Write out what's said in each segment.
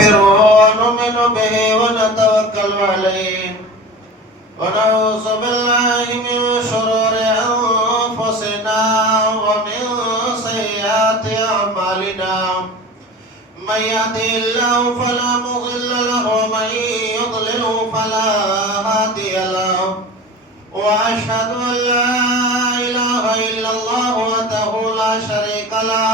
ونؤمن به ونتوكل عليه ونعوذ بالله من شرور أنفسنا ومن سيئات أعمالنا من يهده الله فلا مضل له ومن يضلل فلا هادي له وأشهد أن لا إله إلا الله وحده لا شريك له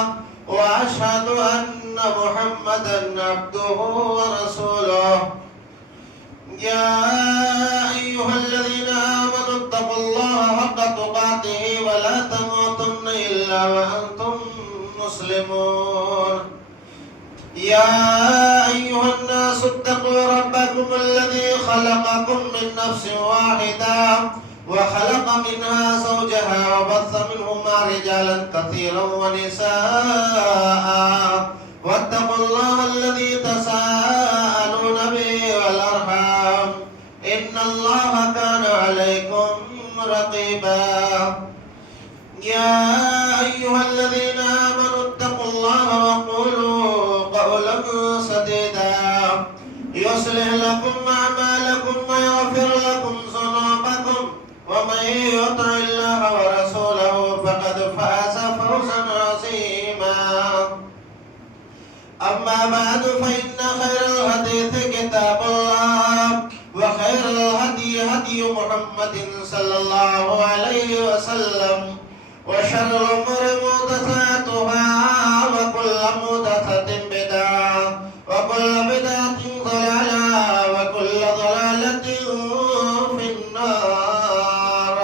وأشهد أن محمدا عبده ورسوله يا أيها الذين آمنوا اتقوا الله حق تقاته ولا تموتن إلا وأنتم مسلمون يا أيها الناس اتقوا ربكم الذي خلقكم من نفس واحدة وخلق منها زوجها وبث منهما رجالا كثيرا ونساء واتقوا الله الذي تساءلون به والأرحام إن الله كان عليكم رقيبا يا أيها الذين آمنوا اتقوا الله وقولوا قولا سديدا يصلح لكم أعمالكم ويغفر لكم ذنوبكم ومن يطع الله ورسوله فقد فاز فوزا عظيما أما بعد فإن خير الحديث كتاب الله وخير الهدي هدي محمد صلى الله عليه وسلم وشر الأمور محدثاتها وكل محدثة بدعة وكل بدعة ضلالة وكل ضلالة في النار.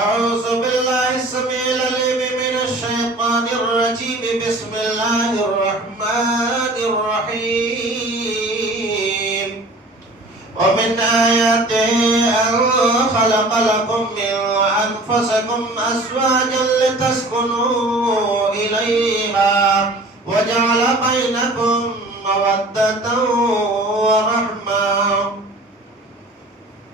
أعوذ بالله السميع العليم من الشيطان الرجيم. بسم الله الرحمن الرحيم. ومن آياته أن خلق لكم من أنفسكم أزواجا لتسكنوا إليها وجعل بينكم مودة ورحمة.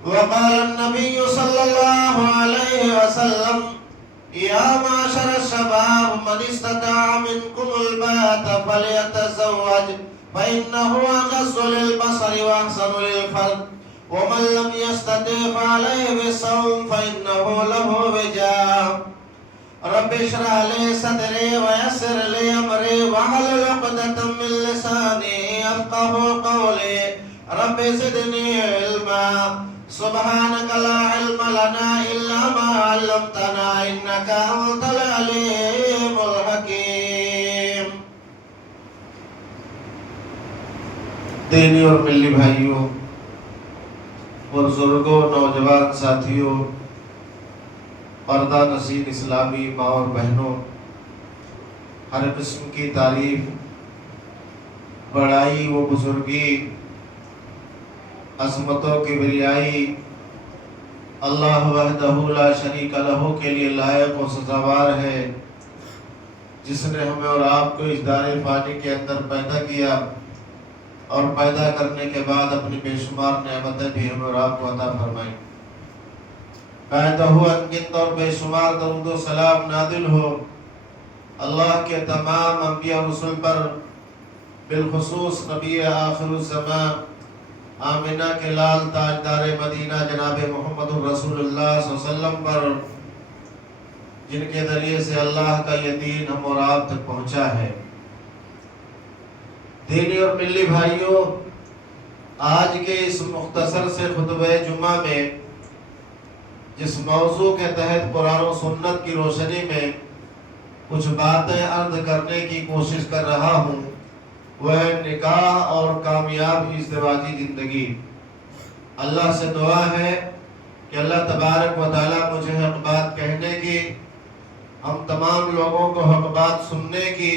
وقال النبي صلى الله عليه وسلم يا معشر الشباب من استطاع منكم الباءة فليتزوج فإنه أغض للبصر وأحسن للفرج ومن لم يستطع فعليه بالصوم فإنه له وجاء. رب اشرح لي صدري ويسر لي أمري واحلل عقدة من لساني يفقهوا قولي. رب زدني علما. سبحانك لا علم لنا إلا ما علمتنا إنك أنت العليم الحكيم. دینی اور ملی بھائیوں، بزرگوں، نوجوان ساتھیوں، پردہ نشین اسلامی ماں اور بہنوں، ہر قسم کی تعریف، بڑائی و بزرگی، عظمت و کبریائی اللہ وحدہ لا شریک لہ کے لیے لائق و سزاوار ہے، جس نے ہمیں اور آپ کو اس دار فانی کے اندر پیدا کیا اور پیدا کرنے کے بعد اپنی بے شمار نعمتیں بھی ہمیں اور آپ کو عطا فرمائی. پیدا ہو انگنت اور بے شمار درود و سلام نازل ہو اللہ کے تمام انبیاء و رسول پر، بالخصوص نبی آخر الزمان آمنہ کے لال تاجدار مدینہ جناب محمد رسول اللہ صلی اللہ علیہ وسلم پر، جن کے ذریعے سے اللہ کا یہ دین ہم اور آپ تک پہنچا ہے. دینی اور ملی بھائیوں، آج کے اس مختصر سے خطبہ جمعہ میں جس موضوع کے تحت قرآن و سنت کی روشنی میں کچھ باتیں عرض کرنے کی کوشش کر رہا ہوں، وہ ہے نکاح اور کامیاب ازدواجی زندگی. اللہ سے دعا ہے کہ اللہ تبارک و تعالیٰ مجھے حق بات کہنے کی، ہم تمام لوگوں کو حق بات سننے کی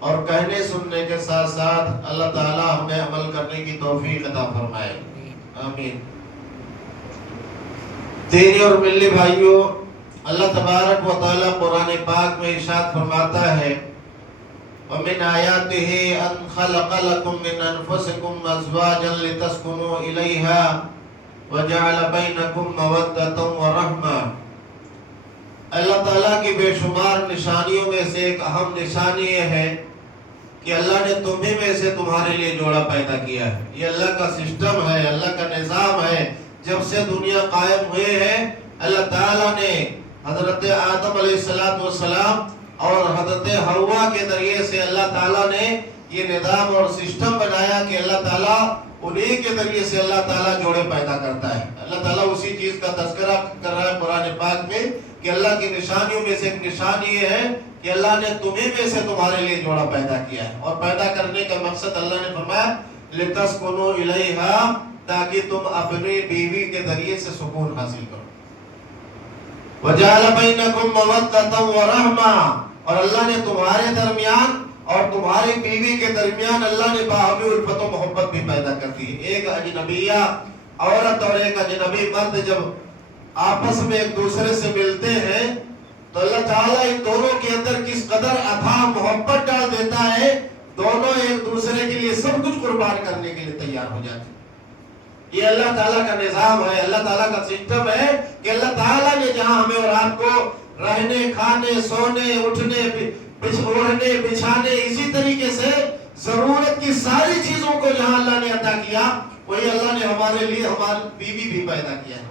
اور کہنے سننے کے ساتھ ساتھ اللہ تعالیٰ ہمیں عمل کرنے کی توفیق عطا فرمائے. آمین. دینی اور ملی بھائیوں، اللہ تبارک و تعالیٰ قرآن پاک میں ارشاد فرماتا ہے وَمِنْ آيَاتِهِ أَنْ خَلَقَ لَكُم مِّنْ أَنفُسِكُمْ أَزْوَاجًا لِتَسْكُنُوا إِلَيْهَا وَجَعَلَ بَيْنَكُم مَّوَدَّةً وَرَحْمَةً. اللہ تعالیٰ کی بے شمار نشانیوں میں سے ایک اہم نشانی یہ ہے کہ اللہ نے تمہیں میں سے تمہارے لیے جوڑا پیدا کیا ہے. یہ اللہ کا سسٹم ہے, اللہ کا نظام ہے. جب سے دنیا قائم ہوئے ہے اللہ تعالیٰ نے حضرت آدم علیہ السلام اور حضرت حوا کے ذریعے سے اللہ تعالیٰ نے یہ نظام اور سسٹم بنایا کہ اللہ تعالیٰ انہیں کے ذریعے سے اللہ تعالیٰ جوڑے پیدا کرتا ہے. اللہ تعالیٰ اسی چیز کا تذکرہ کر رہا ہے قرآن پاک میں کہ اللہ کی نشانیوں میں سے ایک نشانی یہ ہے کہ اللہ نے تمہیں میں سے تمہارے لیے جوڑا پیدا کیا ہے. اور پیدا کرنے کا مقصد اللہ نے فرمایا لِتَسْكُنُوا إِلَيْهَا, تاکہ تم اپنی بیوی کے ذریعے سے سکون حاصل کرو. وَجَعَلَ بَيْنَكُمْ مَوَدَّةً وَرَحْمَةً, اور اللہ نے تمہارے درمیان اور تمہاری بیوی کے درمیان اللہ نے باہمی الفت و محبت بھی پیدا کر دی. ایک اجنبیہ عورت اور ایک اجنبی مرد جب آپس میں ایک دوسرے سے ملتے ہیں تو اللہ تعالیٰ ان دونوں کے اندر کس قدر اتھاہ محبت ڈال دیتا ہے, دونوں ایک دوسرے کے لیے سب کچھ قربان کرنے کے لیے تیار ہو جاتے ہیں. یہ اللہ تعالیٰ کا نظام ہے, اللہ تعالیٰ کا سسٹم ہے کہ اللہ تعالیٰ نے جہاں ہمیں اور آپ کو رہنے, کھانے, سونے, اٹھنے, اوڑھنے, بچھانے, اسی طریقے سے ضرورت کی ساری چیزوں کو جہاں اللہ نے عطا کیا, وہی اللہ نے ہمارے لیے ہماری بیوی بھی پیدا کیا ہے.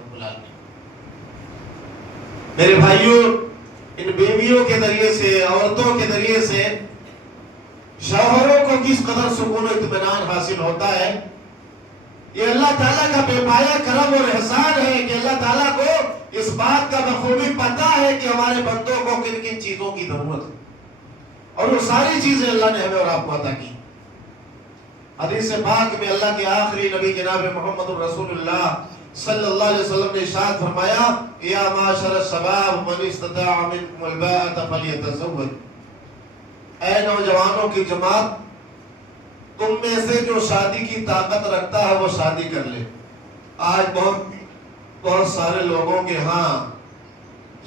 میرے بھائیوں, ان بیویوں کے ذریعے سے, عورتوں کے ذریعے سے شوہروں کو کس قدر سکون و اطمینان حاصل ہوتا ہے. یہ اللہ تعالیٰ کا بے پایا کرم اور احسان ہے کہ اللہ تعالیٰ کو اس بات کا بخوبی پتا ہے کہ ہمارے بندوں کو کن کن چیزوں کی ضرورت ہے, اور وہ ساری چیزیں اللہ نے ہمیں اور آپ کو عطا کی. حدیث پاک میں اللہ کے آخری نبی جناب محمد رسول اللہ صلی اللہ علیہ وسلم نے ارشاد فرمایا یا معاشر الشباب من استطاع منکم الباءۃ فلیتزوج, اے نوجوانوں کی جماعت, تم میں سے جو شادی کی طاقت رکھتا ہے وہ شادی کر لے. آج بہت سارے لوگوں کے ہاں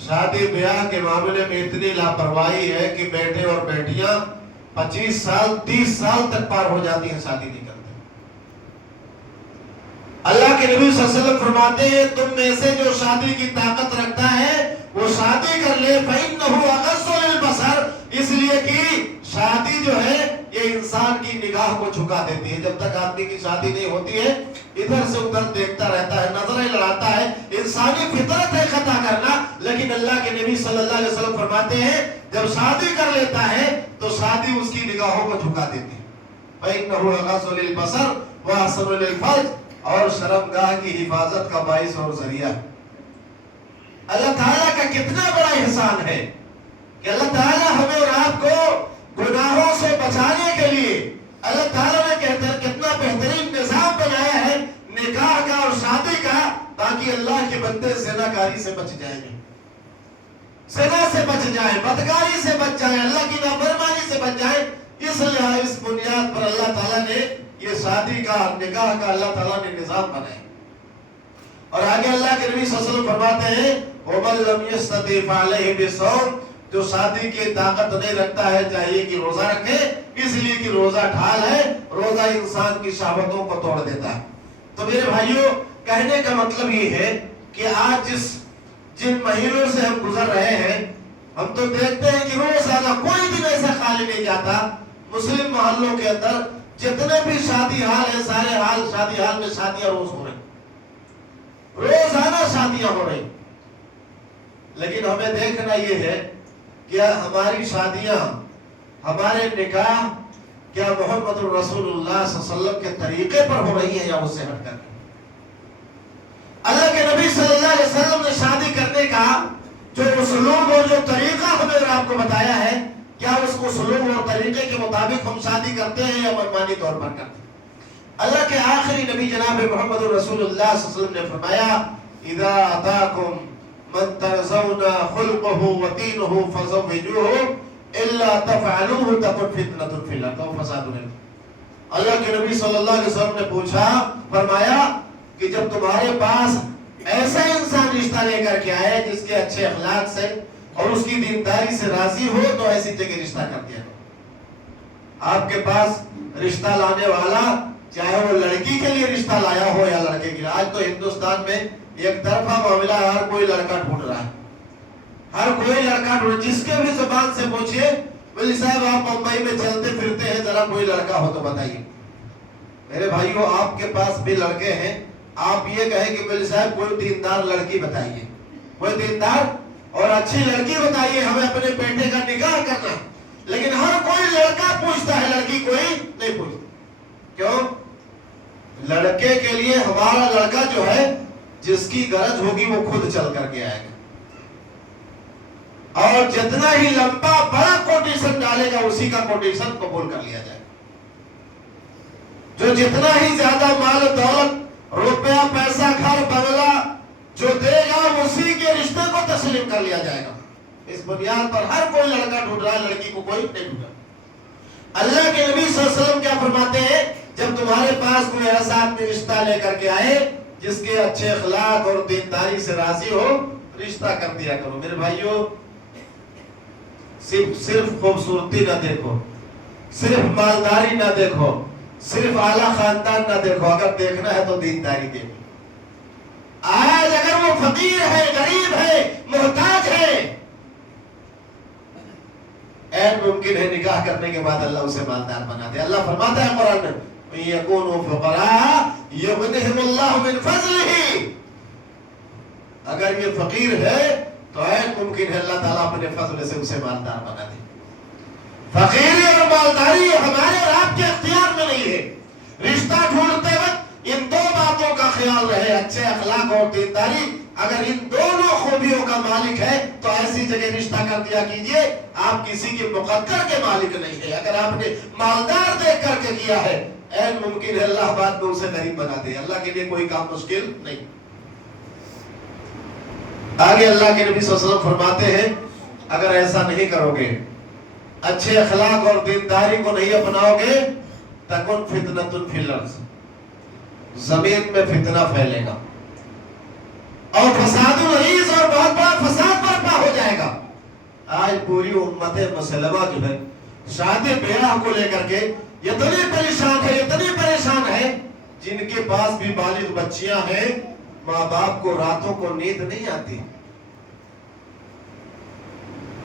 شادی بیاہ کے معاملے میں اتنی لاپرواہی ہے کہ بیٹے اور بیٹیاں 25 سال 30 سال تک پار ہو جاتی ہیں, شادی نہیں کرتے. اللہ کے نبی صلی اللہ علیہ وسلم فرماتے ہیں تم میں سے جو شادی کی طاقت رکھتا ہے وہ شادی کر لے, فَإِنَّهُ أَغَضُّ لِلْبَصَرِ, اس لیے کہ شادی جو ہے یہ انسان کی نگاہ کو جھکا دیتی ہے. جب تک آدمی کی شادی نہیں ہوتی ہے ادھر سے ادھر دیکھتا رہتا ہے, نظریں لڑاتا ہے. انسانی فطرت ہے خطا کرنا, لیکن اللہ کے نبی صلی اللہ علیہ وسلم فرماتے ہیں جب شادی کر لیتا ہے تو شادی اس کی نگاہوں کو جھکا دیتی ہے. فَإِنَّهُ أَغَضُّ لِلْبَصَرِ وَأَحْسَنُ لِلْفَرْجِ, اور شرمگاہ کی حفاظت کا باعث اور ذریعہ. اللہ تعالیٰ کا کتنا بڑا احسان ہے کہ اللہ تعالیٰ ہمیں اور آپ کو گناہوں سے بچانے کے لیے اللہ تعالیٰ نے کتنا بہترین نظام بنایا ہے نکاح کا اور شادی کا, تاکہ اللہ کے بندے زناکاری سے بچ جائیں, زنا سے بچ جائیں, بدکاری سے بچ جائیں, اللہ کی نافرمانی سے بچ جائیں. اس لحاظ اس بنیاد پر اللہ تعالیٰ نے یہ شادی کا, نکاح کا اللہ تعالیٰ نے نظام بنایا. اور آگے اللہ کے نبی صلی اللہ علیہ وسلم فرماتے ہیں وَمَن لَّمْ يَسْتَطِعْ فَعَلَيْهِ بِالصَّوْمِ, جو شادی کی طاقت نہیں رکھتا ہے چاہیے کہ روزہ رکھے, اس لیے کہ روزہ ڈھال ہے, روزہ انسان کی شہوتوں کو توڑ دیتا ہے. تو میرے بھائیوں, کہنے کا مطلب یہ ہے کہ آج جن مہینوں سے ہم گزر رہے ہیں, ہم تو دیکھتے ہیں کہ روزانہ کوئی دن ایسا خالی نہیں جاتا مسلم محلوں کے اندر. جتنے بھی شادی حال ہیں سارے حال شادی حال میں شادیاں روز ہو رہی, روزانہ شادیاں ہو رہی. لیکن ہمیں دیکھنا یہ ہے کہ ہماری شادیاں, ہمارے نکاح کیا محمد رسول اللہ صلی اللہ علیہ وسلم کے طریقے پر ہو رہی ہے یا اس سے ہٹ کر. اللہ کے نبی صلی اللہ علیہ وسلم نے شادی کرنے کا جو اسلوب اور جو طریقہ ہمیں اور آپ کو بتایا ہے, کیا اس کو اسلوب اور طریقے کے مطابق ہم شادی کرتے ہیں یا منمانی طور پر کرتے ہیں. اللہ کے آخری نبی جناب محمد رسول اللہ صلی اللہ علیہ وسلم نے فرمایا اذا اتاکم من ترضون خلقه ودینه فزوجوه الا تفعلوه تكن فتنة في الارض وفساد. اللہ کے نبی صلی اللہ علیہ وسلم نے پوچھا, فرمایا کہ جب تمہارے پاس ایسا انسان رشتہ لے کر کے آئے جس کے اچھے اخلاق سے اور اس کی دینداری سے راضی ہو تو ایسی جگہ رشتہ کر دیا. آپ کے پاس رشتہ لانے والا چاہے وہ لڑکی کے لیے رشتہ لایا ہو یا لڑکے کے لیے, آج تو ہندوستان میں ایک طرفہ معاملہ, ہر کوئی لڑکا ڈھونڈ رہا ہے, ہر کوئی لڑکا ڈھونڈ, جس کے بھی زبان سے پوچھئے مولوی صاحب آپ ممبئی میں چلتے پھرتے ہیں، ذرا کوئی لڑکا ہو تو بتائیے۔ میرے بھائیوں آپ کے پاس بھی لڑکے ہیں، آپ یہ کہیں کہ مولوی صاحب کوئی دیندار لڑکی بتائیے، کوئی دیندار اور اچھی لڑکی بتائیے، ہمیں اپنے بیٹے کا نکاح کرنا۔ لیکن ہر کوئی لڑکا پوچھتا ہے، لڑکی کوئی نہیں پوچھتا۔ کیوں؟ لڑکے کے لیے ہمارا لڑکا جو ہے جس کی غرض ہوگی وہ خود چل کر کے آئے گا، اور جتنا ہی لمبا بڑا کوٹیشن ڈالے گا اسی کا کوٹیشن قبول کر لیا جائے گا۔ جو جتنا ہی زیادہ مال دولت روپیہ پیسہ گھر بنگلہ جو دے گا اسی کے رشتے کو تسلیم کر لیا جائے گا۔ اس بنیاد پر ہر کوئی لڑکا ڈھونڈ رہا ہے، لڑکی کو کوئی نہیں ڈھونڈ رہا۔ اللہ کے نبی صلی اللہ علیہ وسلم کیا فرماتے ہیں؟ جب تمہارے پاس کوئی ایسا آدمی رشتہ لے کر کے آئے جس کے اچھے اخلاق اور دینداری سے راضی ہو، رشتہ کر دیا کرو۔ میرے بھائیوں صرف خوبصورتی نہ دیکھو، صرف مالداری نہ دیکھو، صرف اعلیٰ خاندان نہ دیکھو، اگر دیکھنا ہے تو دینداری دیکھو۔ آج اگر وہ فقیر ہے، غریب ہے، محتاج ہے، ممکن ہے نکاح کرنے کے بعد اللہ اسے مالدار بنا دے۔ اللہ فرماتا ہے قرآن میں یکونوا فقراء یغنہم اللہ من فضلہ، اگر یہ فقیر ہے تو ممکن ہے اللہ تعالیٰ اپنے فضل سے اسے مالدار بنا دے۔ فقیری اور مالداری ہمارے اور آپ کے اختیار میں نہیں ہے۔ رشتہ ڈھونڈتے وقت ان دو باتوں کا خیال رہے، اچھے اخلاق اور دینداری۔ اگر ان دونوں خوبیوں کا مالک ہے تو ایسی جگہ رشتہ کر دیا کیجئے، آپ کسی کے مقدر کے مالک نہیں ہے۔ اگر آپ نے مالدار دیکھ کر کے کیا ہے، ممکن ہے اللہ بعد میں اسے غریب بنا دے۔ اللہ کے لیے کوئی کام مشکل نہیں۔ آگے اللہ کے نبی صلی اللہ علیہ وسلم فرماتے ہیں اگر ایسا نہیں کرو گے، اچھے اخلاق اور دینداری کو نہیں اپناؤ گے، تکن فتنۃ فی الارض، زمین میں فتنہ پھیلے گا اور فساد الغیظ، اور بہت بڑا فساد برپا ہو جائے گا۔ آج پوری امت مسلمہ جو ہے شادی بیاہ کو لے کر کے اتنی پریشان ہے، جن کے پاس بھی بالغ بچیاں ہیں، ماں باپ کو راتوں کو نیند نہیں آتی۔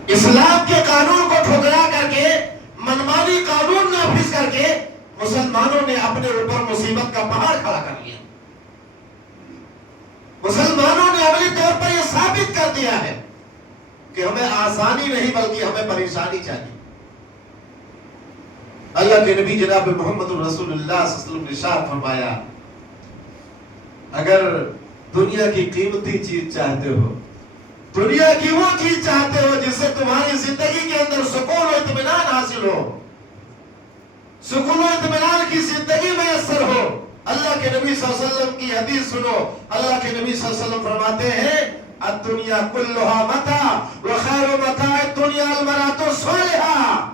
اسلام کے قانون کو ٹھکرا کر کے، منمانی قانون نافذ کر کے مسلمانوں نے اپنے اوپر مصیبت کا پہاڑ کھڑا کر لیا۔ مسلمانوں نے عملی طور پر یہ ثابت کر دیا ہے کہ ہمیں آسانی نہیں بلکہ ہمیں پریشانی چاہیے۔ اللہ کے نبی جناب محمد رسول اللہ صلی اللہ علیہ وسلم نے ارشاد فرمایا اگر دنیا کی قیمتی چیز چاہتے ہو، دنیا کی وہ چیز چاہتے ہو جس سے تمہاری زندگی کے اندر سکون و اطمینان حاصل ہو، سکون و اطمینان کی زندگی میسر ہو، اللہ کے نبی صلی اللہ علیہ وسلم کی حدیث سنو۔ اللہ کے نبی صلی اللہ علیہ وسلم فرماتے ہیں الدنیا کلھا متاع وخیر متاع الدنیا المرأۃ الصالحہ،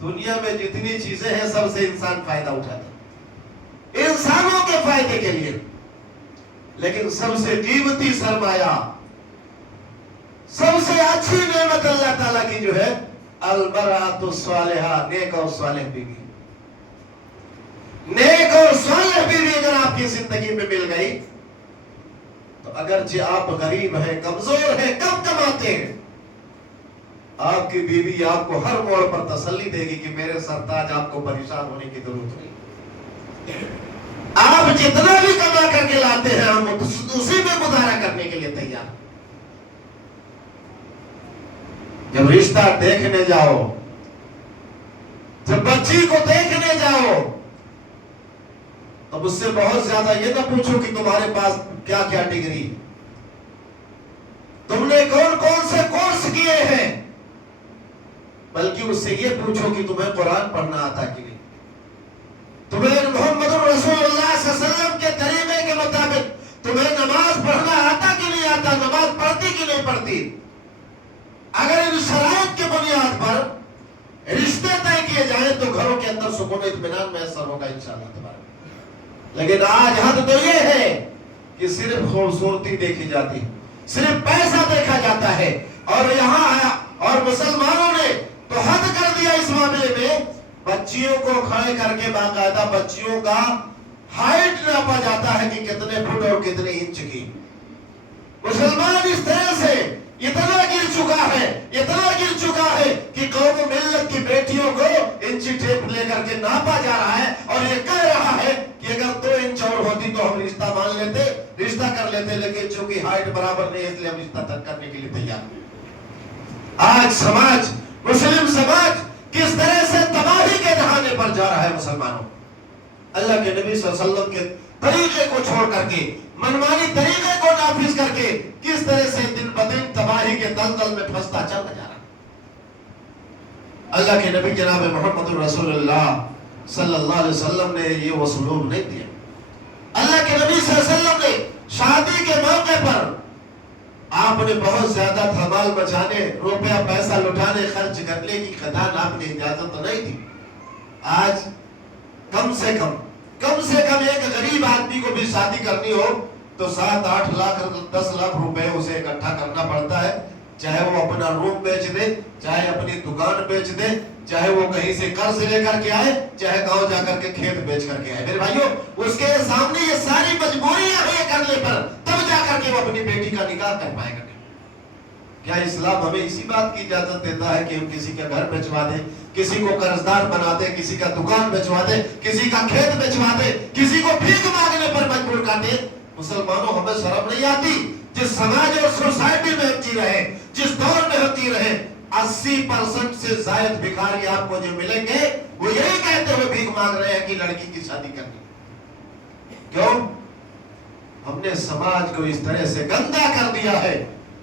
دنیا میں جتنی چیزیں ہیں سب سے انسان فائدہ اٹھاتا ہے انسانوں کے فائدے کے لیے، لیکن سب سے قیمتی سرمایہ، سب سے اچھی نعمت اللہ تعالیٰ کی جو ہے المرأۃ الصالحہ، نیک اور صالح بیوی۔ نیک اور صالح بیوی اگر آپ کی زندگی میں مل گئی تو اگرچہ آپ غریب ہیں، کمزور ہیں، کم کماتے ہیں، آپ کی بیوی آپ کو ہر موڑ پر تسلی دے گی کہ میرے سرتاج آپ کو پریشان ہونے کی ضرورت نہیں، آپ جتنا بھی کما کر کے لاتے ہیں ہم اسی میں گزارا کرنے کے لیے تیار۔ جب رشتہ دیکھنے جاؤ، جب بچی کو دیکھنے جاؤ، اب اس سے بہت زیادہ یہ نہ پوچھو کہ تمہارے پاس کیا کیا ڈگری، تم نے کون کون سے کورس کیے ہیں، بلکہ اس سے یہ پوچھو کہ تمہیں قرآن پڑھنا آتا کہ نہیں، تمہیں محمد رسول اللہ صلی اللہ علیہ وسلم کے طریقے کے مطابق تمہیں نماز پڑھنا آتا کہ نہیں آتا، نماز پڑھتی کہ نہیں پڑھتی۔ اگر ان شرائط کے بنیاد پر رشتے طے کیے جائیں تو گھروں کے اندر سکون اطمینان میسر ہوگا انشاءاللہ تبارک۔ لیکن آج حد تو یہ ہے کہ صرف خوبصورتی دیکھی جاتی، صرف پیسہ دیکھا جاتا ہے، اور یہاں آیا اور مسلمانوں نے تو حد کر دیا اس معاملے میں، بچیوں کو کھڑے کر کے باقاعدہ بچیوں کا ہائٹ ناپا جاتا ہے کہ کتنے فٹ اور کتنے انچ کی۔ مسلمان اس طرح سے اتنا گر چکا ہے کہ قوم و ملت کی بیٹیوں کو انچی ٹیپ لے کر کے ناپا جا رہا ہے اور یہ کہہ رہا ہے کہ اگر 2 انچ اور ہوتی تو ہم رشتہ مان لیتے، رشتہ کر لیتے، لیکن چونکہ ہائٹ برابر نہیں ہے اس لیے ہم رشتہ تک کرنے کے لیے تیار نہیں۔ آج سماج، مسلم سماج کس طرح سے تباہی کے دہانے پر جا رہا ہے مسلمانوں۔ اللہ کے نبی صلی اللہ علیہ وسلم کے طریقے کو چھوڑ کر کے، منمانی طریقے کو نافذ کر کے کس طرح سے دن بدن تباہی کے دلدل میں پھنستا چلا جا رہا ہے۔ اللہ کے نبی جناب محمد رسول اللہ صلی اللہ علیہ وسلم نے یہ اسلوب نہیں دیا۔ اللہ کے نبی صلی اللہ علیہ وسلم نے شادی کے موقع پر آپ نے بہت زیادہ دھمال مچانے، روپیہ پیسہ لٹانے، خرچ کرنے کی خطان آپ نے اجازت نہیں دی۔ آج کم سے کم ایک غریب آدمی کو بھی شادی کرنی ہو تو 7-8 لاکھ 10 لاکھ روپے اسے اکٹھا کرنا پڑتا ہے، چاہے وہ اپنا روم بیچ دے، چاہے اپنی دکان بیچ دے، چاہے وہ کہیں سے قرض لے کر کے آئے، چاہے گاؤں جا کر کے کھیت بیچ کر کے آئے۔ میرے بھائیوں، اس کے سامنے یہ ساری مجبوریاں ہیں کرنے پر، تب جا کر کے وہ اپنی بیٹی کا نکاح کر پائے گا۔ کیا اسلام ہمیں اسی بات کی اجازت دیتا ہے کہ ہم کسی کا گھر بیچوا دیں، کسی کو قرضدار بنا دیں، کسی کا دکان بیچوا دیں، کسی کا کھیت بیچوا دیں، کسی کو بھیک مانگنے پر مجبور کر دیں؟ مسلمانوں، ہمیں شرم نہیں آتی؟ جس سماج اور سوسائٹی میں ہم جی رہے، جس دور میں ہم جی رہے، 80% سے زائد بھکاری آپ کو جو ملیں گے وہ یہی کہتے ہوئے بھیک مانگ رہے ہیں کہ لڑکی کی شادی کرنی۔ کیوں؟ ہم نے سماج کو اس طرح سے گندا کر دیا ہے۔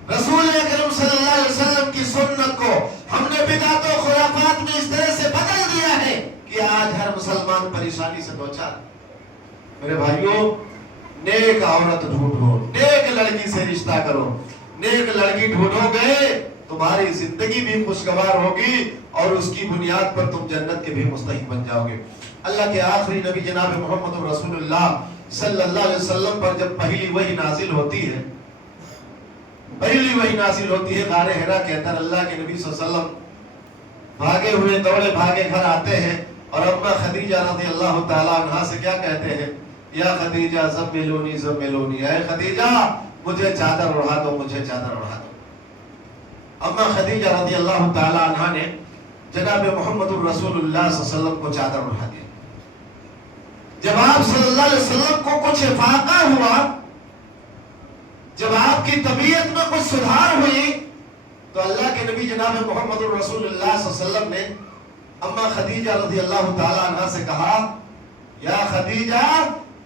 رسول اکرم صلی اللہ علیہ وسلم کی سنت کو ہم نے بدعت و خرافات میں اس طرح سے بدل دیا ہے کہ آج ہر مسلمان پریشانی سے دوچار۔ میرے بھائیوں، نیک عورت ڈھونڈو، نیک لڑکی سے رشتہ کرو۔ نیک لڑکی ڈھونڈو گے تمہاری زندگی بھی خوشگوار ہوگی اور اس کی بنیاد پر تم جنت کے بھی مستحق بن جاؤ گے۔ اللہ کے آخری نبی جناب محمد رسول اللہ صلی اللہ علیہ وسلم پر جب پہلی وحی نازل ہوتی ہے، غار حرا کے اندر، اللہ کے نبی صلی اللہ علیہ وسلم بھاگے ہوئے دوڑے بھاگے گھر آتے ہیں اور اما خدیجہ رضی اللہ تعالیٰ عنہا سے کیا کہتے ہیں؟ یا خدیجہ زملونی زملونی، اے خدیجہ مجھے چادر اڑا دو، مجھے چادر اڑا دو۔ اما خدیجہ رضی اللہ تعالیٰ عنہا نے جناب محمد رسول اللہ صلی اللہ علیہ وسلم کو چادر اڑا دیا۔ جب آپ صلی اللہ علیہ وسلم کو کچھ افاقہ ہوا، جب آپ کی طبیعت میں کچھ سدھار ہوئی، تو اللہ کے نبی جناب محمد رسول اللہ صلی اللہ علیہ وسلم نے اما خدیجہ رضی اللہ تعالیٰ عنہا سے کہا، یا خدیجہ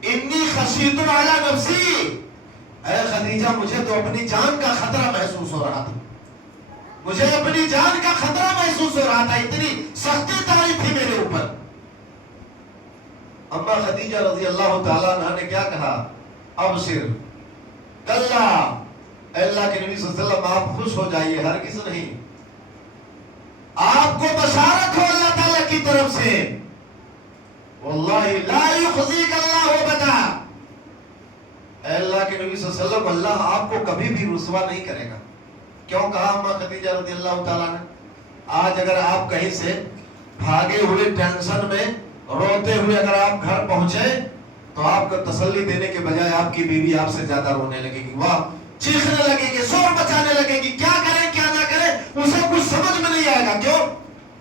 انی خشیت علی نفسی، اے خدیجہ مجھے تو اپنی جان کا خطرہ محسوس ہو رہا تھا، مجھے اپنی جان کا خطرہ محسوس ہو رہا تھا، اتنی سختی طاری تھی میرے اوپر۔ اما خدیجہ رضی اللہ تعالیٰ عنہ نے کیا کہا؟ ابشر، کلا، اللہ کے نبی صلی اللہ علیہ وسلم آپ خوش ہو جائیے، ہرگز نہیں، آپ کو بشارت ہو اللہ تعالیٰ کی طرف سے، واللہ لا یخزیک اللہ ابدا، اے اللہ کے نبی صلی اللہ علیہ وسلم اللہ آپ کو کبھی بھی رسوا نہیں کرے گا۔ کیوں کہا اما خدیجہ رضی اللہ تعالیٰ نے؟ آج اگر آپ کہیں سے بھاگے ہوئے ٹینشن میں روتے ہوئے اگر آپ گھر پہنچے تو آپ کو تسلی دینے کے بجائے آپ کی بیوی آپ سے زیادہ رونے لگے گی، واہ، چیخنے لگے گی، شور مچانے لگے گی، کیا کریں کیا نہ کریں، اسے کچھ سمجھ میں نہیں آئے گا۔ کیوں؟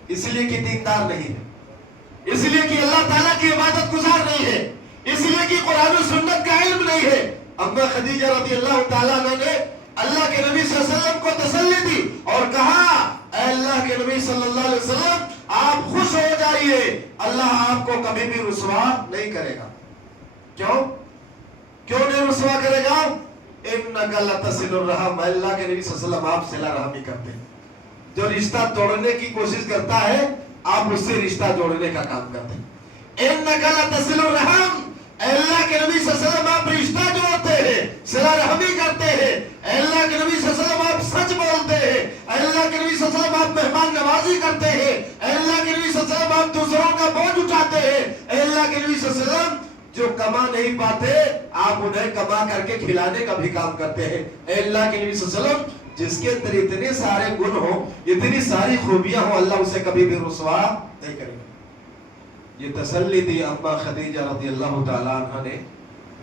اس لیے کہ دیندار نہیں ہے، اس لیے کہ اللہ تعالیٰ کی عبادت گزار نہیں ہے، اس لیے کہ قرآن و سنت کا علم نہیں ہے۔ اما خدیجہ رضی اللہ تعالیٰ عنہ نے اللہ کے نبی صلی اللہ علیہ وسلم کو تسلی دی اور کہا، اے اللہ کے نبی صلی اللہ علیہ وسلم آپ خوش ہو جائیے، اللہ آپ کو کبھی بھی رسوا نہیں کرے گا۔ کیوں نہیں رسوا کرے گا؟ انک لتصل الرحم، اللہ کے نبی صلی اللہ علیہ وسلم آپ صلہ رحمی کرتے ہیں، جو رشتہ توڑنے کی کوشش کرتا ہے آپ اس سے رشتہ جوڑنے کا کام کرتے ہیں۔ انک لتصل الرحم، اللہ کے نبی صلی اللہ علیہ وسلم آپ رشتہ جوڑتے ہیں، صلہ رحمی کرتے ہیں، اللہ کے نبی صلی اللہ علیہ وسلم آپ سچ بولتے ہیں، اللہ کے نبی صلی اللہ علیہ وسلم آپ مہمان نوازی کرتے ہیں، اللہ کے نبی صلی اللہ علیہ وسلم آپ دوسروں کا بوجھ اٹھاتے ہیں، اللہ کے نبی صلی اللہ علیہ وسلم جو کما نہیں پاتے آپ انہیں کما کر کے کھلانے کا بھی کام کرتے ہیں۔ اے اللہ کے نبی صلی اللہ علیہ وسلم جس کے اندر اتنے سارے گن ہوں، اتنی ساری خوبیاں ہوں، اللہ اسے کبھی بھی رسوا نہیں کرے گا۔ یہ تسلی دی اما خدیجہ رضی اللہ تعالیٰ عنہ نے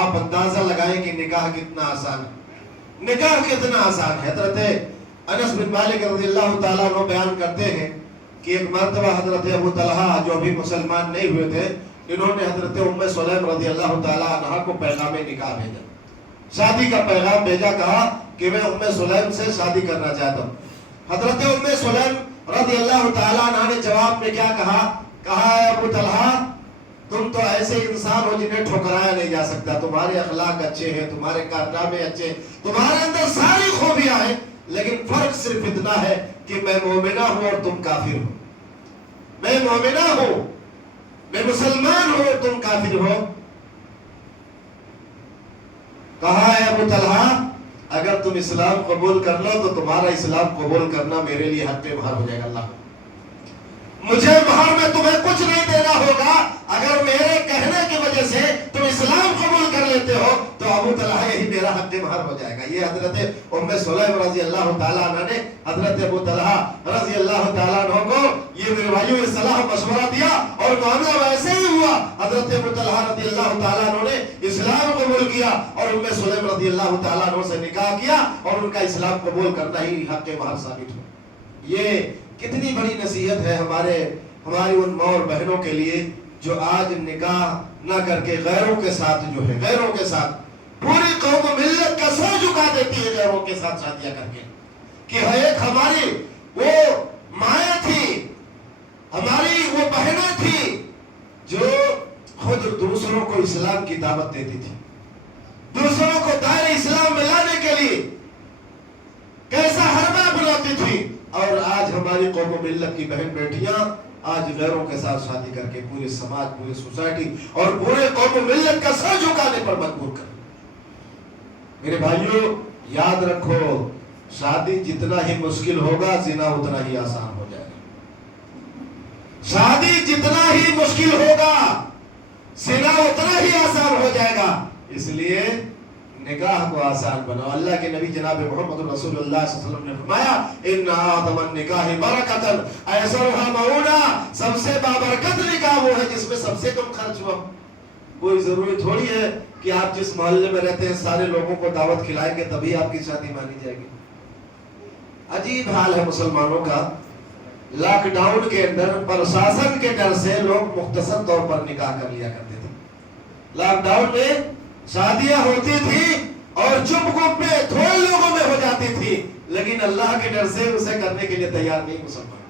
آپ اندازہ لگائیں کہ نکاح کتنا آسان ہے، نکاح کتنا آسان ہے۔ حضرت انس بن مالک رضی اللہ تعالیٰ عنہ بیان کرتے ہیں کہ ایک مرتبہ حضرت ابو طلحہ جو ابھی مسلمان نہیں ہوئے تھے، انہوں نے حضرت ام سلیم رضی اللہ تعالیٰ عنہ کو پیغام نکاح بھیجا، شادی کا پیغام بھیجا، کہا کہ میں ام سلیم سے شادی کرنا چاہتا ہوں۔ حضرت ام سلیم رضی اللہ تعالیٰ عنہ نے جواب میں کیا کہا؟ کہا اے ابو طلحہ تم تو ایسے انسان ہو جنہیں ٹھکرایا نہیں جا سکتا، تمہارے اخلاق اچھے ہیں، تمہارے کارنامے اچھے ہیں، تمہارے اندر ساری خوبیاں ہیں، لیکن فرق صرف اتنا ہے کہ میں مومنہ ہوں اور تم کافر ہو، میں مومنہ ہوں، میں مسلمان ہوں اور تم کافر ہو۔ کہا ہے ابو طلحہ اگر تم اسلام قبول کر لو تو تمہارا اسلام قبول کرنا میرے لیے حق مہر ہو جائے گا، اللہ مجھے مہر میں تمہیں کچھ نہیں دینا ہوگا، اگر میرے کہنے کی وجہ سے تم اسلام قبول کر لیتے ہو تو ابو طلحہ یہی میرا حق مہر ہو جائے گا۔ یہ حضرت ام سلیم رضی اللہ تعالیٰ عنہ نے حضرت ابو طلحہ رضی اللہ تعالیٰ عنہ کو یہ میرے بھائیوں صلاح مشورہ دیا اور معاملہ ویسے ہی ہوا۔ حضرت ابو طلحہ رضی اللہ تعالیٰ عنہ نے اسلام قبول کیا اور ام سلیم رضی اللہ تعالیٰ عنہ سے نکاح کیا اور ان کا اسلام قبول کرنا ہی حق مہر ثابت ہوا۔ یہ کتنی بڑی نصیحت ہے ہماری ان ماں اور بہنوں کے لیے جو آج نکاح نہ کر کے غیروں کے ساتھ جو ہے، غیروں کے ساتھ پوری قوم و ملت کا سر جھکا دیتی ہے غیروں کے ساتھ شادیاں کر کے، کہ ایک ہماری وہ مائیں تھی، ہماری وہ بہنیں تھی جو خود دوسروں کو اسلام کی دعوت دیتی تھی، دوسروں کو دائرہ اسلام میں لانے کے لیے کیسا حربہ بناتی تھی، اور آج ہماری قوم و ملت کی بہن بیٹیاں آج غیروں کے ساتھ شادی کر کے پورے سماج، پورے سوسائٹی اور پورے قوم و ملت کا سر جھکانے پر مجبور کر۔ میرے بھائیوں یاد رکھو شادی جتنا ہی مشکل ہوگا زنا اتنا ہی آسان ہو جائے گا، شادی جتنا ہی مشکل ہوگا زنا اتنا ہی آسان ہو جائے گا، اس لیے نکاح کو آسان بناؤ۔ اللہ کے نبی جناب محمد رسول اللہ صلی اللہ علیہ وسلم نے فرمایا ان اعظم النکاح برکۃ ایسرھا مؤونہ، سب سے بابرکت نکاح وہ ہے جس میں سب سے کم خرچ ہو۔ کوئی ضروری تھوڑی ہے کہ آپ جس محلے میں رہتے ہیں سارے لوگوں کو دعوت کھلائیں گے تبھی آپ کی شادی مانی جائے گی۔ عجیب حال ہے مسلمانوں کا، لاک ڈاؤن کے اندر پرشاسن کے ڈر سے لوگ مختصر طور پر نکاح کر لیا کرتے تھے۔ لاک ڈاؤن میں شادیاں ہوتی تھی اور چپ گپ میں تھوڑے لوگوں میں ہو جاتی تھی، لیکن اللہ کے ڈر سے اسے کرنے کے لیے تیار نہیں مسلمان۔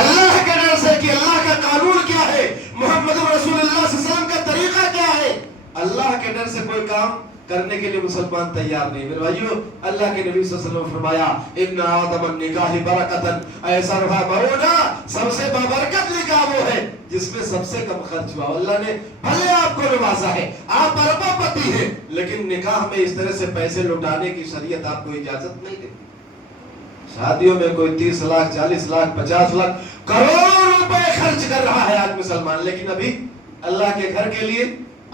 اللہ کے ڈر سے کہ اللہ کا قانون کیا ہے، محمد رسول اللہ صلی اللہ علیہ وسلم کا طریقہ کیا ہے، اللہ کے ڈر سے کوئی کام کرنے کے لیے مسلمان تیار نہیں۔ میرے بھائیو اللہ کے نبی صلی اللہ علیہ وسلم نے فرمایا ان اعظم النکاح برکۃ ایسرھا مؤونہ، سب سے بابرکت نکاح وہ ہے جس میں سب سے کم خرچ ہوا۔ اللہ نے بھلے آپ کو نوازا ہے، آپ اربوں پتی ہیں، لیکن نکاح میں اس طرح سے پیسے لٹانے کی شریعت آپ کو اجازت نہیں دیتی۔ شادیوں میں کوئی 30 لاکھ 40 لاکھ 50 لاکھ کروڑ روپے خرچ کر رہا ہے آج مسلمان، لیکن ابھی اللہ کے گھر کے لیے،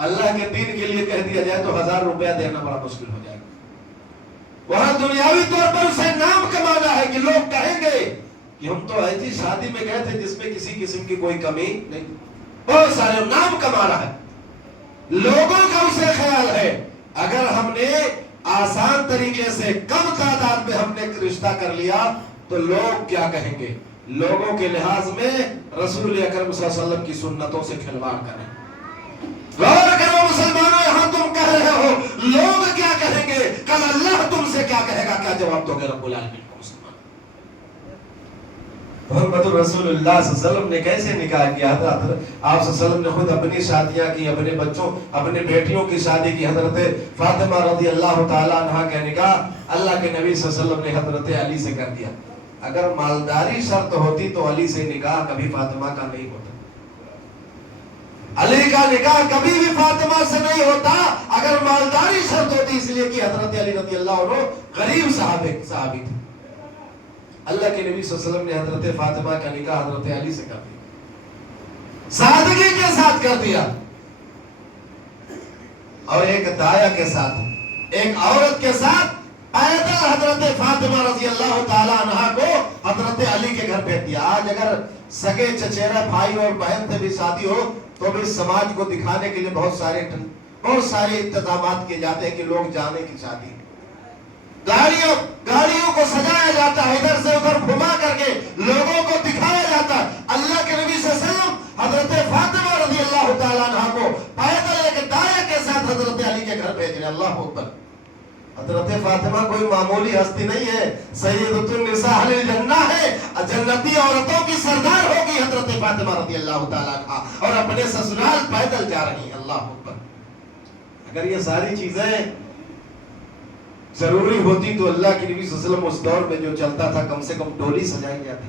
اللہ کے دین کے لیے کہہ دیا جائے تو 1000 روپیہ دینا بڑا مشکل ہو جائے گا۔ وہاں دنیاوی طور پر اسے نام کمانا ہے کہ لوگ کہیں گے کہ ہم تو ایسی شادی میں گئے تھے جس میں کسی قسم کی کوئی کمی نہیں، بہت سارے نام کما رہا ہے، لوگوں کا اسے خیال ہے۔ اگر ہم نے آسان طریقے سے کم تعداد میں ہم نے رشتہ کر لیا تو لوگ کیا کہیں گے؟ لوگوں کے لحاظ میں رسول اکرم صلی اللہ علیہ وسلم کی سنتوں سے کھلواڑ کریں۔ غور کرو مسلمانوں، یہاں تم کہہ رہے ہو لوگ کیا کہیں گے، کل اللہ تم سے کیا کہے گا، کیا جواب دو گے رب العالمین کو؟ محمد رسول اللہ صلی اللہ علیہ وسلم نے کیسے نکاح کیا؟ حضرت آپ صلی اللہ علیہ وسلم نے خود اپنی شادیاں کی، اپنے بچوں اپنے بیٹیوں کی شادی کی۔ حضرت فاطمہ رضی اللہ تعالیٰ عنہ کا نکاح اللہ کے نبی صلی اللہ علیہ وسلم نے حضرت علی سے کر دیا۔ اگر مالداری شرط ہوتی تو علی سے نکاح کبھی فاطمہ کا نہیں ہوتا، علی کا نکاح کبھی بھی فاطمہ سے نہیں ہوتا اگر مالداری شرط ہوتی، اس لیے کہ حضرت علی رضی اللہ عنہ غریب صحابی تھے۔ اللہ کے نبی صلی اللہ علیہ وسلم نے حضرت فاطمہ کا نکاح حضرت علی سے کر دیا، سادگی کے ساتھ کر دیا، اور ایک دایا کے ساتھ، ایک عورت کے ساتھ پیدل حضرت فاطمہ رضی اللہ تعالی عنہا کو حضرت علی کے گھر بھیج دیا۔ آج اگر سگے چچیرا بھائی اور بہن سے بھی شادی ہو تو بھی سماج کو دکھانے کے لیے بہت سارے بہت سارے انتظامات کیے جاتے ہیں کہ لوگ جانے کی شادی، گاڑیوں کو سجایا جاتا ہے، ادھر سے ادھر گھما کر کے لوگوں کو دکھایا جاتا ہے۔ اللہ کے نبی صلی اللہ علیہ وسلم حضرت فاطمہ رضی اللہ تعالیٰ عنہ کو پیدل ایک دایا کے ساتھ حضرت علی کے گھر بھیج رہے۔ اللہ اکبر! حضرت فاطمہ کوئی معمولی ہستی نہیں ہے، سیدۃ النساء اہل الجنہ ہے، جنتی عورتوں کی سردار ہوگی حضرت فاطمہ رضی اللہ تعالیٰ عنہ، اور اپنے سسرال پیدل جا رہی ہیں۔ اللہ اکبر! اگر یہ ساری چیزیں ضروری ہوتی تو اللہ کے نبی صلی اللہ علیہ وسلم اس دور میں جو چلتا تھا کم سے کم ڈولی سجائی جاتی،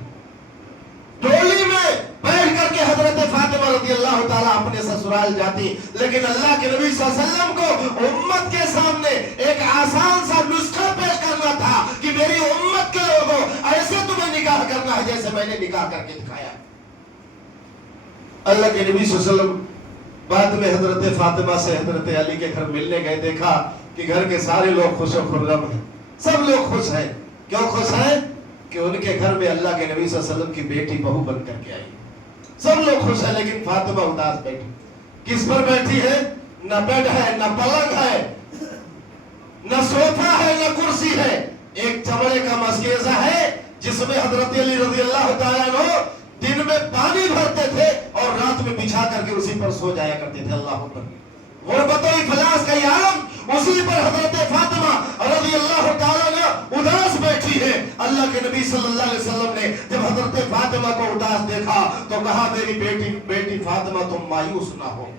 ڈولی میں بیٹھ کر کے حضرت فاطمہ رضی اللہ تعالیٰ اپنے سسرال جاتی۔ لیکن اللہ کے نبی صلی اللہ علیہ وسلم کو امت کے سامنے ایک آسان سا نسخہ پیش کرنا تھا کہ میری امت کے لوگوں ایسے تمہیں نکاح کرنا ہے جیسے میں نے نکاح کر کے دکھایا۔ اللہ کے نبی صلی اللہ علیہ وسلم بعد میں حضرت فاطمہ سے حضرت علی کے گھر ملنے گئے، دیکھا کہ گھر کے سارے لوگ خوش و خرم ہیں، سب لوگ خوش ہیں۔ کیوں خوش ہیں؟ کہ ان کے گھر میں اللہ کے نبی صلی اللہ علیہ وسلم کی بیٹی بہو بن کر کے آئی۔ سب لوگ خوش ہیں، لیکن فاطمہ اداس بیٹھی۔ کس پر بیٹھی ہے؟ نہ بیڈ ہے، نہ پلنگ ہے، نہ صوفہ ہے، نہ کرسی ہے، ایک چمڑے کا مسکیزہ ہے جس میں حضرت علی رضی اللہ تعالیٰ عنہ دن میں پانی بھرتے تھے اور رات میں بچھا کر کے اسی پر سو جایا کرتے تھے۔ اللہ اکبر! غربت و افلاس کا یہ عالم، اسی پر حضرت فاطمہ رضی اللہ تعالیٰ نے اداس بیٹھی ہے۔ اللہ کے نبی صلی اللہ علیہ وسلم نے جب حضرت فاطمہ کو اداس دیکھا تو کہا میری بیٹی فاطمہ تم مایوس نہ ہو،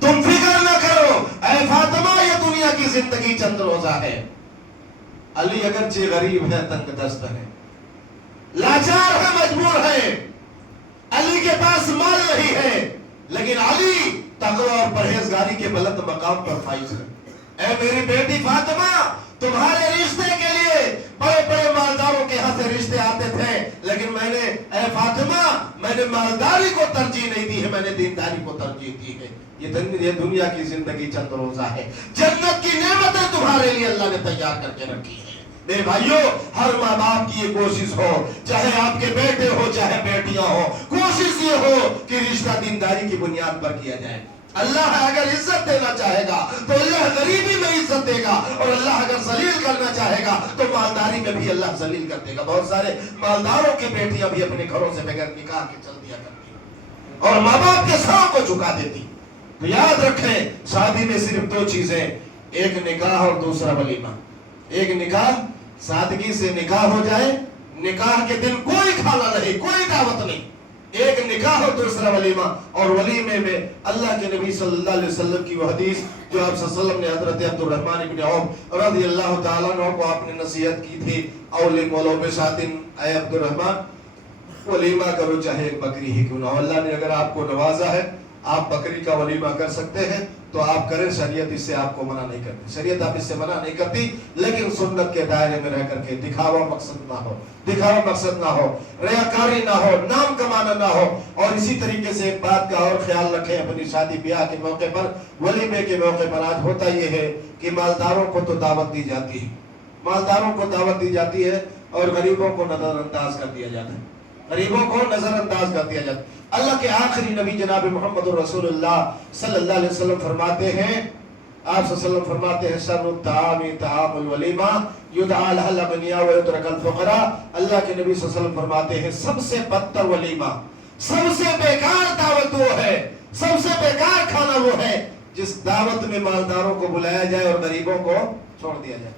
تم فکر نہ کرو، اے فاطمہ یہ دنیا کی زندگی چند روزہ ہے۔ علی اگرچہ غریب ہے، تنگ دست ہے، لاچار ہے، مجبور ہے، علی کے پاس مال نہیں ہے، لیکن علی تقوی اور پرہیزگاری کے بلند مقام پر فائز ہے۔ اے میری بیٹی فاطمہ، تمہارے رشتے کے لیے بڑے بڑے مالداروں کے ہاں سے رشتے آتے تھے، لیکن میں نے اے فاطمہ میں نے مالداری کو ترجیح نہیں دی ہے، میں نے دینداری کو ترجیح دی ہے۔ یہ دنیا کی زندگی چند روزہ ہے، جنت کی نعمتیں تمہارے لیے اللہ نے تیار کر کے رکھی ہیں۔ میرے بھائیوں، ہر ماں باپ کی یہ کوشش ہو، چاہے آپ کے بیٹے ہو چاہے بیٹیاں ہو، کوشش یہ ہو کہ رشتہ دینداری کی بنیاد پر کیا جائے۔ اللہ اگر عزت دینا چاہے گا تو اللہ غریبی میں عزت دے گا، اور اللہ اگر ذلیل کرنا چاہے گا تو مالداری میں بھی اللہ ذلیل کر دے گا۔ بہت سارے مالداروں کی بیٹیاں بھی اپنے گھروں سے بغیر نکاح کے چل دیا کرتی اور ماں باپ کے سروں کو جھکا دیتی۔ تو یاد رکھیں، شادی میں صرف دو چیزیں، ایک نکاح اور دوسرا ولیمہ۔ ایک نکاح، سادگی سے نکاح ہو جائے، نکاح کے دن کوئی کھانا نہیں، کوئی دعوت نہیں، ایک نکاح اور دوسرا ولیمہ۔ اور ولیمے میں اللہ کے نبی صلی اللہ علیہ وسلم کی وہ حدیث جو آپ صلی اللہ علیہ وسلم نے حضرت عبد الرحمن بن عوف رضی اللہ تعالیٰ عنہ کو آپ نے نصیحت کی تھی، اولم ولو بشاتن، اے عبد الرحمن ولیمہ کرو چاہے ایک بکری ہی کیوں نہ ہو۔ اللہ نے اگر آپ کو نوازا ہے، آپ بکری کا ولیمہ کر سکتے ہیں تو آپ کریں، شریعت اس سے آپ کو منع نہیں کرتی، شریعت آپ اس سے منع نہیں کرتی، لیکن سنت کے دائرے میں رہ کر کے دکھاوا مقصد نہ ہو، دکھاوا مقصد نہ ہو، ریاکاری نہ ہو، نام کمانا نہ ہو۔ اور اسی طریقے سے ایک بات کا اور خیال رکھیں، اپنی شادی بیاہ کے موقع پر، ولیمے کے موقع پر آج ہوتا یہ ہے کہ مالداروں کو تو دعوت دی جاتی ہے، مالداروں کو دعوت دی جاتی ہے اور غریبوں کو نظر انداز کر دیا جاتا ہے، غریبوں کو نظر انداز کر دیا جاتا ہے۔ اللہ کے آخری نبی جناب محمد رسول اللہ صلی اللہ علیہ وسلم فرماتے ہیں، آپ صلی اللہ علیہ وسلم فرماتے ہیں شر الطعام طعام الولیمہ یدعى لها الاغنیاء ويترك الفقراء۔ اللہ کے نبی صلی اللہ علیہ وسلم فرماتے ہیں سب سے بدتر ولیمہ، سب سے بیکار دعوت وہ ہے، سب سے بیکار کھانا وہ ہے جس دعوت میں مالداروں کو بلایا جائے اور غریبوں کو چھوڑ دیا جائے،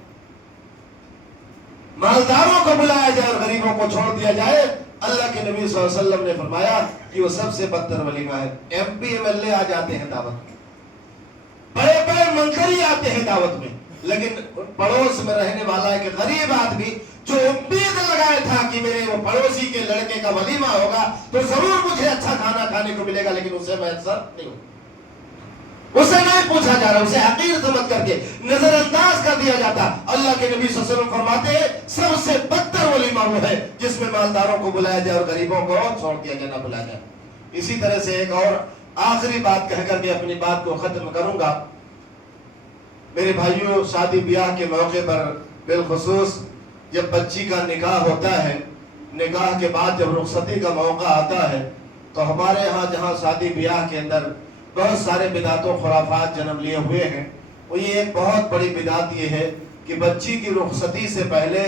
مالداروں کو بلایا جائے اور غریبوں کو چھوڑ دیا جائے۔ اللہ کے نبی صلی اللہ علیہ وسلم نے فرمایا کہ وہ سب سے بدتر ولیمہ ہے۔ M P M L A آ جاتے ہیں دعوت میں، بڑے بڑے منکری آتے ہیں دعوت میں، لیکن پڑوس میں رہنے والا ایک غریب آدمی جو امید لگائے تھا کہ میرے وہ پڑوسی کے لڑکے کا ولیمہ ہوگا تو ضرور مجھے اچھا کھانا کھانے کو ملے گا، لیکن اسے میسر نہیں ہوں، اسے نہیں پوچھا جا رہا، اسے حقیر سمجھ کر کے نظر انداز کر دیا جاتا۔ اللہ کے نبی صلی اللہ علیہ وسلم فرماتے ہیں سب سے بدتر ولیمہ وہ ہے جس میں مالداروں کو بلایا جائے اور غریبوں کو چھوڑ دیا جائے، نہ بلایا جائے۔ اسی طرح سے ایک اور آخری بات کہہ کر کے اپنی بات کو ختم کروں گا۔ میرے بھائیوں، شادی بیاہ کے موقع پر بالخصوص جب بچی کا نکاح ہوتا ہے، نکاح کے بعد جب رخصتی کا موقع آتا ہے تو ہمارے ہاں جہاں شادی بیاہ کے اندر بہت سارے بدعت و خرافات جنم لیے ہوئے ہیں. وہ یہ ایک بہت بڑی بدعت یہ ہے کہ بچی کی رخصتی سے پہلے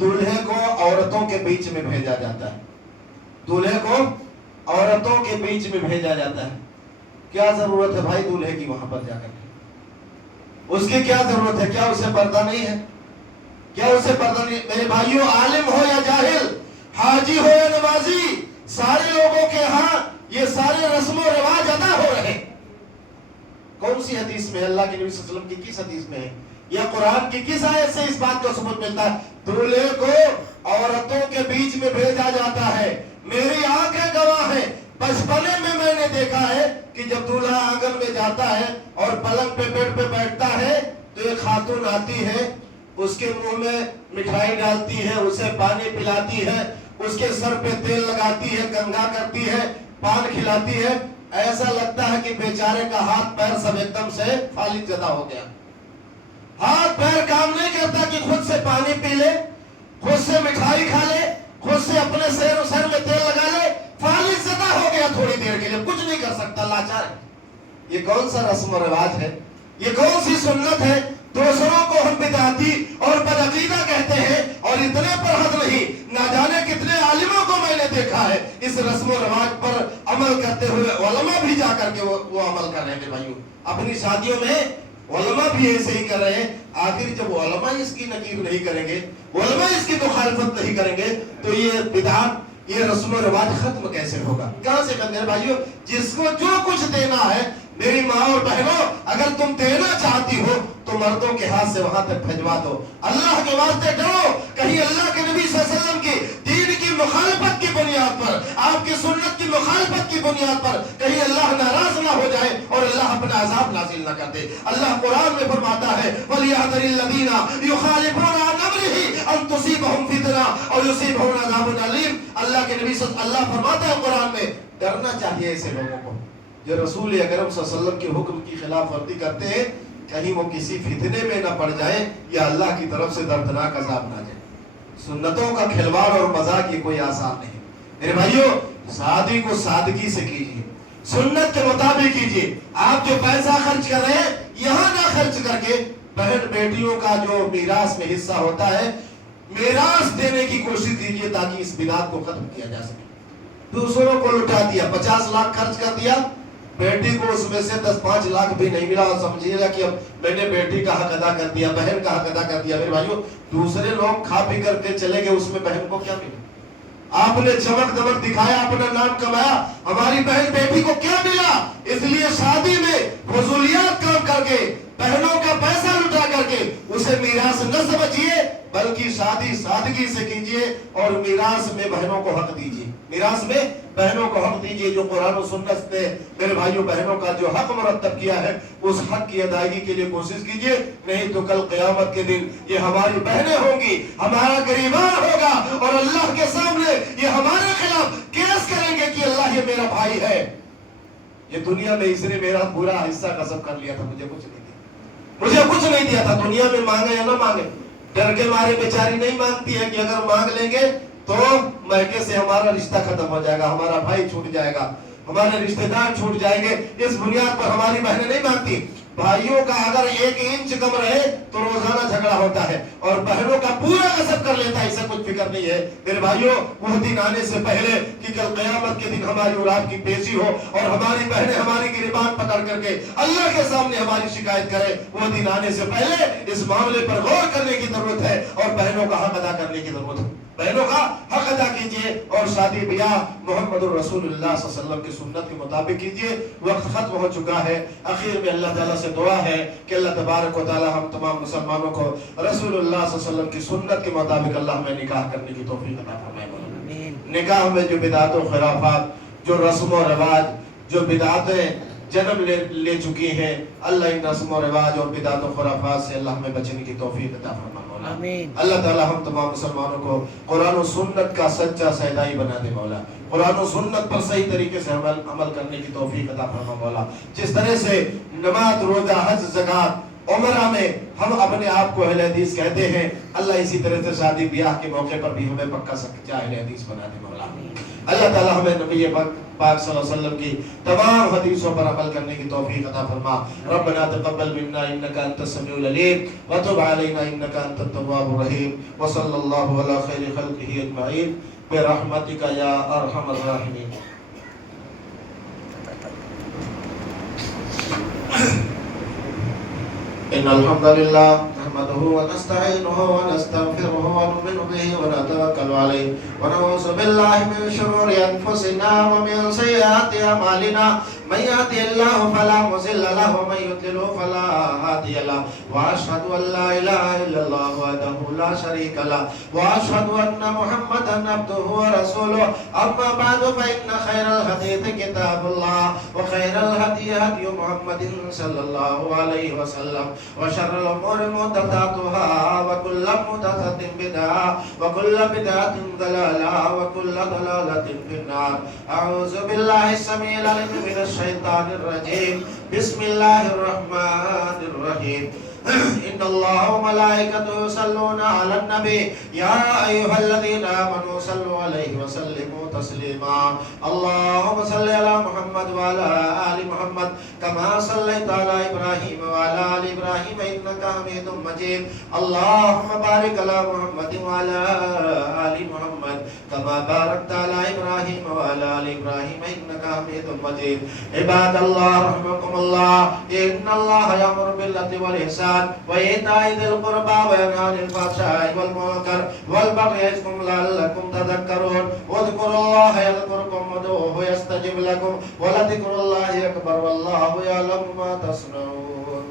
دولہے کو عورتوں کے بیچ میں بھیجا جاتا ہے. دولہے کو عورتوں کے بیچ میں بھیجا جاتا ہے. کیا ضرورت ہے بھائی دولہے کی وہاں پر جا کر کے؟ اس کی کیا ضرورت ہے؟ کیا اسے پردہ نہیں ہے؟ کیا اسے پردہ نہیں؟ میرے بھائیوں، عالم ہو یا جاہل، حاجی ہو یا نمازی، سارے لوگوں کے ہاں یہ سارے رسم و رواج ادا ہو رہے. کون سی حدیث میں؟ اللہ کے نبی صلی اللہ علیہ وسلم کی کس حدیث میں ہے؟ یا قرآن کی کس آیت سے اس بات کا ثبوت ملتا ہے؟ دولہے کو عورتوں کے بیچ میں بھیجا جاتا ہے. میری آنکھیں گواہ ہیں، بچپنے میں نے دیکھا ہے کہ جب دولہا آنگن میں جاتا ہے اور پلنگ پہ بیڈ پہ بیٹھتا ہے تو ایک خاتون آتی ہے، اس کے منہ میں مٹھائی ڈالتی ہے، اسے پانی پلاتی ہے، اس کے سر پہ تیل لگاتی ہے، کنگھا کرتی ہے، پان کھلاتی ہے. ایسا لگتا ہے کہ بیچارے کا ہاتھ پیر سب ایک دم سے فالج زدہ ہو گیا. ہاتھ پیر کام نہیں کرتا کہ خود سے پانی پی لے، خود سے مٹھائی کھا لے، خود سے اپنے سر میں تیل لگا لے. فالج زدہ ہو گیا تھوڑی دیر کے لیے، کچھ نہیں کر سکتا، لاچار ہے. یہ کون سا رسم و رواج ہے؟ یہ کون سی سنت ہے؟ دوسروں کو ہم بدعتی اور بدعقیدہ کہتے ہیں، اور اتنے پر حد نہیں، نہ جانے کتنے عالموں کو میں نے دیکھا ہے اس رسم و رواج پر عمل کرتے ہوئے. علماء بھی جا کر کے وہ عمل کر رہے ہیں بھائیوں. اپنی شادیوں میں علماء بھی ایسے ہی کر رہے ہیں. آخر جب علماء اس کی نکیر نہیں کریں گے، علماء اس کی مخالفت نہیں کریں گے، تو یہ بدعت، یہ رسم و رواج ختم کیسے ہوگا؟ کہاں سے کرتے ہیں بھائیوں؟ جس کو جو کچھ دینا ہے، میری ماں اور بہنوں، اگر تم دینا چاہتی ہو تو مردوں کے ہاتھ سے وہاں تک بھجوا دو. اللہ کے واسطے ڈرو، کہیں اللہ کے نبی صلی اللہ علیہ وسلم کی دین کی مخالفت کی بنیاد پر، آپ کی سنت کی مخالفت کی بنیاد پر کہیں اللہ ناراض نہ ہو جائے اور اللہ اپنا عذاب نازل نہ کر دے. اللہ قرآن میں فرماتا ہے وَلْيَحْذَرِ الَّذِينَ يُخَالِفُونَ عَنْ أَمْرِهِ أَن تُصِيبَهُمْ فِتْنَةٌ أَوْ يُصِيبَهُمْ عَذَابٌ أَلِيمٌ. اللہ کے نبی اللہ فرماتا ہے قرآن میں، ڈرنا چاہیے ایسے لوگوں کو جو رسول اکرم صلی اللہ علیہ وسلم کے حکم کی خلاف ورزی کرتے ہیں، کہیں وہ کسی فتنے میں نہ پڑ جائیں یا اللہ کی طرف سے دردناک عذاب نہ جائے. سنتوں کا کھلواڑ اور مذاق یہ کوئی آسان نہیں. میرے بھائیوں، شادی کو سادگی سے کیجیے، سنت کے مطابق کیجیے. آپ جو پیسہ خرچ کر رہے ہیں یہاں نہ خرچ کر کے بہن بیٹیوں کا جو میراث میں حصہ ہوتا ہے، میراث دینے کی کوشش کیجیے تاکہ اس بدعت کو ختم کیا جا سکے. دوسروں کو لٹا دیا، 50 لاکھ خرچ کر دیا، بیٹی کو اس میں سے 10-5 لاکھ بھی نہیں ملا، اور سمجھیے گا کہ اب میں نے بیٹی کا حق ادا کر دیا، بہن کا حق ادا کر دیا. میرے بھائیوں، دوسرے لوگ کھا پی کر کے چلے گئے، اس میں بہن کو کیا ملا؟ آپ نے چمک دمک دکھایا، اپنا نام کمایا، ہماری بہن بیٹی کو کیا ملا؟ اس لیے شادی میں فضولیات کام کر کے، بہنوں کا پیسہ لٹا کر کے اسے میراث نہ سمجھیے، بلکہ شادی سادگی سے کیجیے اور میراث میں بہنوں کو حق دیجیے. میراث میں بہنوں کو حق دیجیے. جو قرآن و سنت نے میرے بھائیوں بہنوں کا جو حق مرتب کیا ہے، اس حق کی ادائیگی کے لیے کوشش کیجیے. نہیں تو کل قیامت کے دن یہ ہماری بہنیں ہوں گی، ہمارا گریبان ہوگا، اور اللہ کے سامنے یہ ہمارے خلاف کیس کریں گے کہ اللہ یہ میرا بھائی ہے. یہ دنیا میں اس نے میرا پورا حصہ قسم کر لیا تھا، مجھے کچھ نہیں دیا تھا. دنیا میں مانگے یا نہ مانگے، ڈر کے مارے بیچاری نہیں مانگتی ہے کہ اگر مانگ لیں گے تو میکے سے ہمارا رشتہ ختم ہو جائے گا، ہمارا بھائی چھوٹ جائے گا، ہمارے رشتہ دار چھوٹ جائیں گے. اس بنیاد پر ہماری بہنیں نہیں مانگتی. بھائیوں کا اگر 1 انچ کم رہے تو روزانہ جھگڑا ہوتا ہے، اور بہنوں کا پورا غصب کر لیتا ہے، اسے کچھ فکر نہیں ہے. میرے بھائیوں، وہ دن آنے سے پہلے کہ کل قیامت کے دن ہماری اور آپ کی پیشی ہو اور ہماری بہنیں ہماری گریبان پکڑ کر کے اللہ کے سامنے ہماری شکایت کرے، وہ دن آنے سے پہلے اس معاملے پر غور کرنے کی ضرورت ہے اور بہنوں کا حق ادا کرنے کی ضرورت ہے. بہنوں کا حق ادا کیجئے اور شادی بیاہ محمد الرسول اللہ صلی اللہ علیہ وسلم کی سنت کے مطابق کیجئے. وقت ختم ہو چکا ہے. اخیر میں اللہ تعالیٰ سے دعا ہے کہ اللہ تبارک و تعالیٰ ہم تمام مسلمانوں کو رسول اللہ صلی اللہ علیہ وسلم کی سنت کے مطابق اللہ ہمیں نکاح کرنے کی توفیق عطا فرمائے. نکاح میں جو بدعت و خرافات، جو رسم و رواج، جو بدعتیں جنم لے چکی ہیں، اللہ ان رسم و رواج اور بدعت و خرافات سے اللہ ہمیں بچنے کی توفیق عطا فرمائے. اللہ تعالیٰ ہم تمام مسلمانوں کو قرآن و سنت کا سچا سیدائی بنا دے مولا. قرآن و سنت پر صحیح طریقے سے عمل کرنے کی توفیق عطا فرما مولا. جس طرح سے نماز، روزہ، حج، زکات، عمرہ میں ہم اپنے آپ کو اہل حدیث کہتے ہیں، اللہ اسی طرح سے شادی بیاہ کے موقع پر بھی ہمیں پکا سچا اہل حدیث بنا دے مولا۔ اللہ تعالیٰ ہمیں نبی پاک صلی اللہ علیہ وسلم کی تمام حدیثوں پر عمل کرنے کی توفیق عطا فرما۔ ربنا تقبل منا انك انت السميع العليم وتب علينا انك انت التواب الرحيم وصلى الله على خير خلقه اجمعين برحمتك يا ارحم الراحمين۔ ان الحمد لله نحمده ونستعينه ونستغفره ونؤمن به ونتوكل عليه ونعوذ بالله من شرور انفسنا ومن سيئات اعمالنا، من يهده الله فلا مضل له ومن يضلل فلا هادي له، واشهد ان لا اله الا الله وحده لا شريك له، واشهد ان محمدا عبده ورسوله، اما بعد فان خير الحديث كتاب الله وخير الهدي هدي محمد صلى الله عليه وسلم، وشر الامور محدثاتها وكل محدثة بدعة وكل بدعة ضلالة وكل ضلالة في النار۔ اعوذ بالله السميع العليم من الشيطان الرجيم، بسم الله الرحمن الرحيم۔ ان الله وملائكته يصلون على النبي يا ايها الذين امنوا صلوا عليه وسلموا تسليما۔ اللهم صل على محمد وعلى ال محمد كما صليت على ابراهيم وعلى ال ابراهيم انك حميد مجيد۔ اللهم بارك على محمد وعلى ال محمد كما باركت على ابراهيم وعلى ال ابراهيم انك حميد مجيد۔ عباد الله رحمكم الله، ان الله يأمر بالعدل والإحسان وإيتاء ذي القربى وينهى عن الفحشاء والمنكر والبغي يعظكم لعلكم تذكرون۔ اذكروا الله يذكركم وادعوه يستجب لكم ولذكر الله أكبر والله يعلم ما تصنعون۔